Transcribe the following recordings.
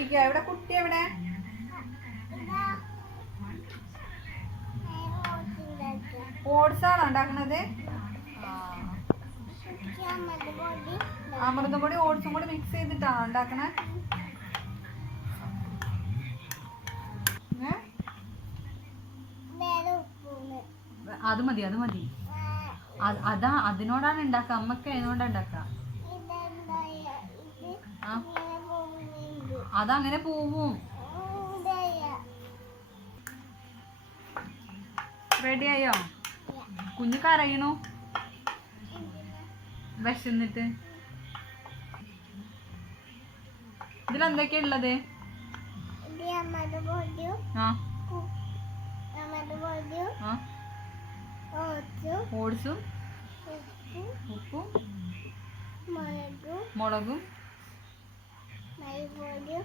കുട്ടിക്ക് എവിടെ? കുട്ടി എവിടെ? ഓട്സ് ആണോ ഉണ്ടാക്കണത്? അമൃതപൊടി ഓട്സും കൂടി മിക്സ് ചെയ്തിട്ടാണോ ഉണ്ടാക്കണേ? അത് മതി, അത് മതി. അതാ അതിനോടാണ് ഉണ്ടാക്കുക. അമ്മക്ക് അതിനോടാ ഉണ്ടാക്കുക. അതങ്ങനെ പോവും. റെഡിയായോ? കുഞ്ഞു കരയണു വിശന്നിട്ട്. ഇതിലെന്തൊക്കെയാ ഉള്ളത്? ഓട്സും ഉപ്പും മുളകും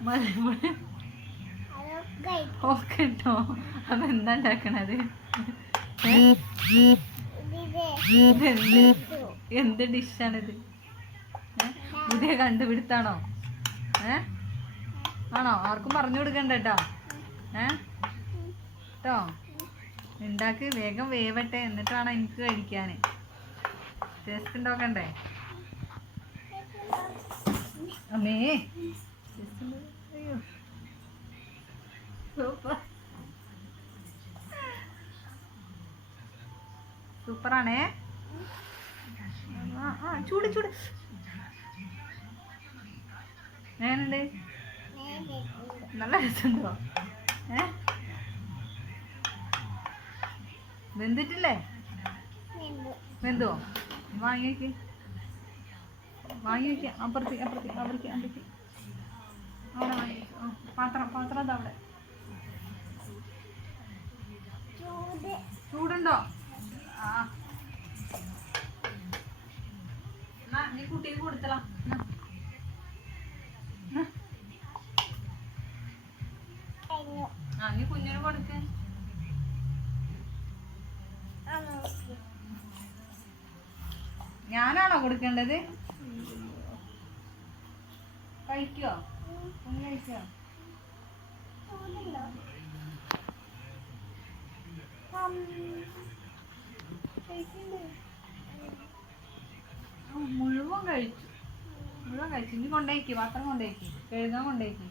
മല്ലിപ്പൊടിയും ഒക്കെ ഇട്ടോ. അതെന്താ ഉണ്ടാക്കണത്? എന്ത് ഡിഷാണിത്? പുതിയ കണ്ടുപിടുത്താണോ? ആണോ? ആർക്കും പറഞ്ഞു കൊടുക്കണ്ട കേട്ടോ. കേട്ടോ, ഉണ്ടാക്ക്. വേഗം വേവട്ടെ, എന്നിട്ട് വേണം എനിക്ക് കഴിക്കാൻ. ടേസ്റ്റ് ഉണ്ടാക്കണ്ടേ? അമ്മേ, അയ്യോ, സൂപ്പർ സൂപ്പറാണേ. ചൂട് ചൂട്. എങ്ങനുണ്ട്? നല്ല രസമുണ്ടോ? വെന്തിട്ടില്ലേ? വെന്തോ? വാങ്ങി വയ്ക്ക്, വാങ്ങി വയ്ക്ക. അപ്പുറത്ത് അപ്പുറത്ത് അവിടേക്ക് അവിടേക്ക് അവിടെ വാങ്ങി. പാത്രം പാത്രം അതാ അവിടെ. ചൂടുണ്ടോ? നീ കുട്ടിക്ക് കൊടുത്തല. നീ കുഞ്ഞിന് കൊടുക്ക. ഞാനാണോ കൊടുക്കേണ്ടത്? കഴിക്കോ? കുഞ്ഞ് കഴിക്കോ? മുഴുവൻ കഴിച്ചു, മുഴുവൻ കഴിച്ചു. ഇനി കൊണ്ടേക്ക്, പാത്രം കൊണ്ടേക്ക്, കഴുകാൻ കൊണ്ടേക്ക്.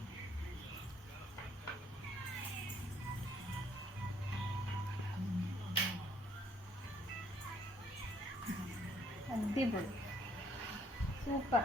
അടിപൊളി, സൂപ്പർ.